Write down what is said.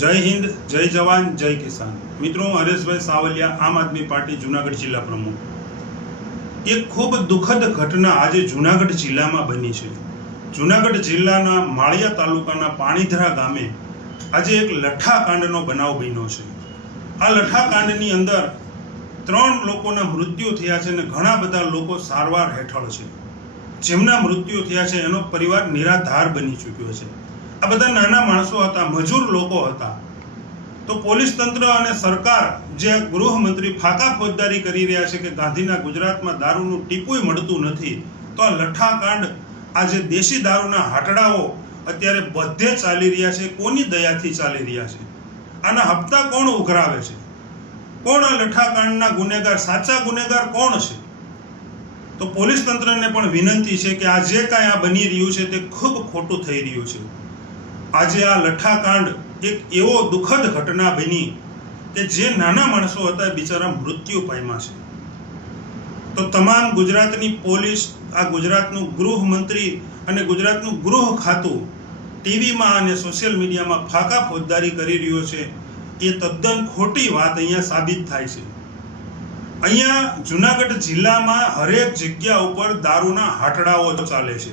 જય હિન્દ, જય જવાન, જય કિસાન. મિત્રો, હરેશભાઈ સાવલિયા, આમ આદમી પાર્ટી જુનાગઢ જિલ્લા પ્રમુખ. એક ખૂબ દુઃખદ ઘટના આજે જુનાગઢ જિલ્લામાં બની છે. જુનાગઢ જિલ્લાના માળિયા તાલુકાના પાણીધરા ગામે આજે એક લઠ્ઠાકાંડનો બનાવ બન્યો છે. આ લઠ્ઠાકાંડની અંદર 3 લોકોના મૃત્યુ થયા છે અને ઘણા બધા લોકો સારવાર હેઠળ છે. જેમના મૃત્યુ થયા છે એનો પરિવાર નિરાધાર બની ચૂક્યો છે. આ બધા નાના માણસો હતા, મજૂર લોકો હતા. તો પોલીસ તંત્ર અને સરકાર જે ગૃહમંત્રી ફાકા ફોજદારી કરી રહ્યા છે કે ગાંધીના ગુજરાતમાં દારૂનું ટીપુય મળતું નથી, તો આ લઠ્ઠાકાંડ, આ જે દેશી દારૂના હાટડાઓ અત્યારે બધે ચાલી રહ્યા છે, કોની દયાથી ચાલી રહ્યા છે? આના હપ્તા કોણ ઉઘરાવે છે? કોણ આ લઠ્ઠાકાંડના ગુનેગાર, સાચા ગુનેગાર કોણ છે? તો પોલીસ તંત્રને પણ વિનંતી છે કે આ જે કાંઈ આ બની રહ્યું છે તે ખૂબ ખોટું થઈ રહ્યું છે. આજે આ લઠ્ઠાકાંડ એક એવો દુઃખદ ઘટના બની કે જે નાના માણસો હતા એ બિચારા મૃત્યુ પામ્યા છે. તો તમામ ગુજરાતની પોલીસ, આ ગુજરાતનું ગૃહમંત્રી અને ગુજરાતનું ગૃહ ખાતું ટીવીમાં અને સોશિયલ મીડિયામાં ફાકા ફોજદારી કરી રહ્યો છે, એ તદ્દન ખોટી વાત અહીંયા સાબિત થાય છે. અહીંયા જુનાગઢ જિલ્લામાં હરેક જગ્યા ઉપર દારૂના હાટડાઓ ચાલે છે.